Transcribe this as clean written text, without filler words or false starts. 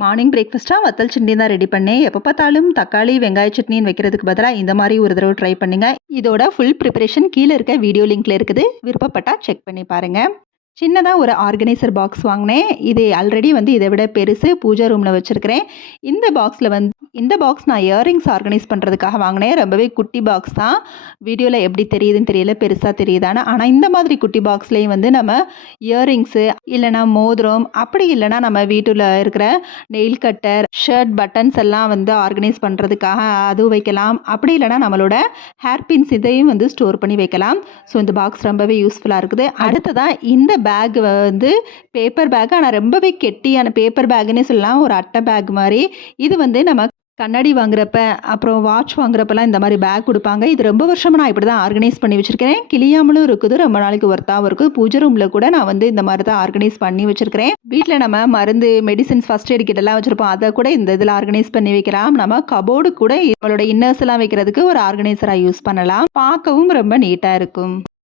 Morning பிரேக்ஃபாஸ்ட்டாக வத்தல் சட்னி தான் ready பண்ணேன். எப்போ பார்த்தாலும் தக்காளி வெங்காய சட்னின்னு வைக்கிறதுக்கு பதிலாக இந்த மாதிரி ஒரு தடவை ட்ரை பண்ணுங்க. இதோட ஃபுல் ப்ரிப்பரேஷன் கீழே இருக்க வீடியோ லிங்க்ல இருக்குது. விருப்பப்பட்டால் செக் பண்ணி பாருங்கள். சின்னதாக ஒரு ஆர்கனைசர் பாக்ஸ் வாங்கினேன். இது ஆல்ரெடி இதை விட பெருசு பூஜா ரூமில் வச்சுருக்கிறேன். இந்த பாக்ஸ் நான் இயரிங்ஸ் ஆர்கனைஸ் பண்ணுறதுக்காக வாங்கினேன். ரொம்பவே குட்டி பாக்ஸ் தான். வீடியோவில் எப்படி தெரியுதுன்னு தெரியல, பெருசாக தெரியுதானே. ஆனால் இந்த மாதிரி குட்டி பாக்ஸ்லேயும் நம்ம இயரிங்ஸு இல்லைனா மோதிரம், அப்படி இல்லைனா நம்ம வீட்டில் இருக்கிற நெயில் கட்டர், ஷர்ட் பட்டன்ஸ் எல்லாம் ஆர்கனைஸ் பண்ணுறதுக்காக அதுவும் வைக்கலாம். அப்படி இல்லைனா நம்மளோட ஹேர் பின்ஸ் இதையும் ஸ்டோர் பண்ணி வைக்கலாம். ஸோ இந்த பாக்ஸ் ரொம்பவே யூஸ்ஃபுல்லாக இருக்குது. அடுத்ததாக இந்த பேக் பேப்பர் பேக், ஆனால் ரொம்பவே கெட்டியான பேப்பர் பேக்குன்னே சொல்லலாம். ஒரு அட்டை பேக் மாதிரி. இது நம்ம கண்ணாடி வாங்குறப்ப, அப்புறம் வாட்ச் வாங்குறப்பெல்லாம் இந்த மாதிரி பேக் கொடுப்பாங்க. இது ரொம்ப வருஷமாக நான் இப்படி தான் ஆர்கனைஸ் பண்ணி வச்சுருக்கிறேன். கிளியாமலும் இருக்குது, ரொம்ப நாளைக்கு ஒர்த்தாகவும் இருக்குது. பூஜை ரூமில் கூட நான் இந்த மாதிரி தான் ஆர்கனைஸ் பண்ணி வச்சுருக்கிறேன். வீட்டில் நம்ம மருந்து, மெடிசின்ஸ், ஃபஸ்ட் எய்ட் கிட்டெல்லாம் வச்சுருப்போம். அதை கூட இந்த இதில் ஆர்கனைஸ் பண்ணி வைக்கலாம். நம்ம கபோர்டு கூட நம்மளோட இன்னர்ஸ் எல்லாம் வைக்கிறதுக்கு ஒரு ஆர்கனைசராக யூஸ் பண்ணலாம். பார்க்கவும் ரொம்ப நீட்டாக இருக்கும்.